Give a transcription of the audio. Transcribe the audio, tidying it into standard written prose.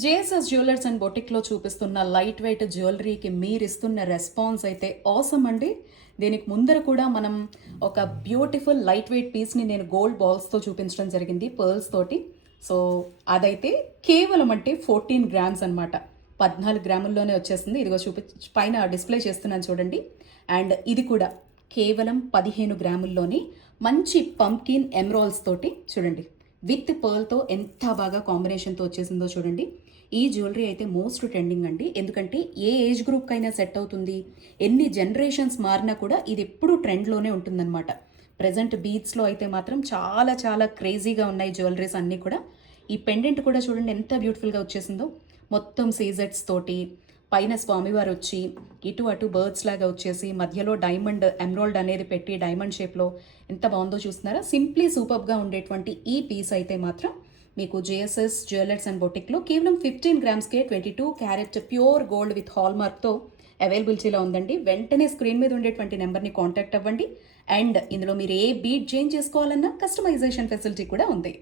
JSS jewellers and బొటిక్లో చూపిస్తున్న light weight జ్యువెలరీకి మీరు ఇస్తున్న రెస్పాన్స్ అయితే ఆసమ్ అండి. దీనికి ముందర కూడా మనం ఒక బ్యూటిఫుల్ లైట్ వెయిట్ పీస్ని నేను గోల్డ్ బాల్స్తో చూపించడం జరిగింది, పర్ల్స్ తోటి. సో అదైతే కేవలం అంటే 14 గ్రామ్స్ అనమాట. 14 గ్రాముల్లోనే వచ్చేస్తుంది. ఇదిగో పైన డిస్ప్లే చేస్తున్నాను చూడండి. అండ్ ఇది కూడా కేవలం 15 గ్రాముల్లోని మంచి పంకిన్ ఎమరాల్స్ తోటి చూడండి, విత్ పర్ల్తో ఎంత బాగా కాంబినేషన్తో వచ్చేసిందో చూడండి. ఈ జ్యువెలరీ అయితే మోస్ట్ ట్రెండింగ్ అండి, ఎందుకంటే ఏ ఏజ్ గ్రూప్కి అయినా సెట్ అవుతుంది. ఎన్ని జనరేషన్స్ మారినా కూడా ఇది ఎప్పుడూ ట్రెండ్లోనే ఉంటుందన్నమాట. ప్రజెంట్ బీచ్లో అయితే మాత్రం చాలా చాలా క్రేజీగా ఉన్నాయి జ్యువెలరీస్ అన్నీ కూడా. ఈ పెండెంట్ కూడా చూడండి ఎంత బ్యూటిఫుల్గా వచ్చేసిందో, మొత్తం సీజెట్స్ తోటి. పైన స్వామివారు వచ్చి ఇటు అటు బర్డ్స్ లాగా వచ్చేసి మధ్యలో డైమండ్ ఎమరాల్డ్ అనేది పెట్టి డైమండ్ షేప్లో ఎంత బాగుందో చూస్తున్నారా. సింప్లీ సూపర్గా ఉండేటువంటి ఈ పీస్ అయితే మాత్రం మీకు జేఎస్ఎస్ జ్యువెలర్స్ అండ్ బొటిక్లో కేవలం 15 గ్రామ్స్కే 22 క్యారెట్ ప్యూర్ గోల్డ్ విత్ హాల్ మార్క్తో అవైలబిలిటీలో ఉందండి. వెంటనే స్క్రీన్ మీద ఉండేటువంటి నెంబర్ని కాంటాక్ట్ అవ్వండి. అండ్ ఇందులో మీరు ఏ బీట్ చేంజ్ చేసుకోవాలన్నా కస్టమైజేషన్ ఫెసిలిటీ కూడా ఉంది.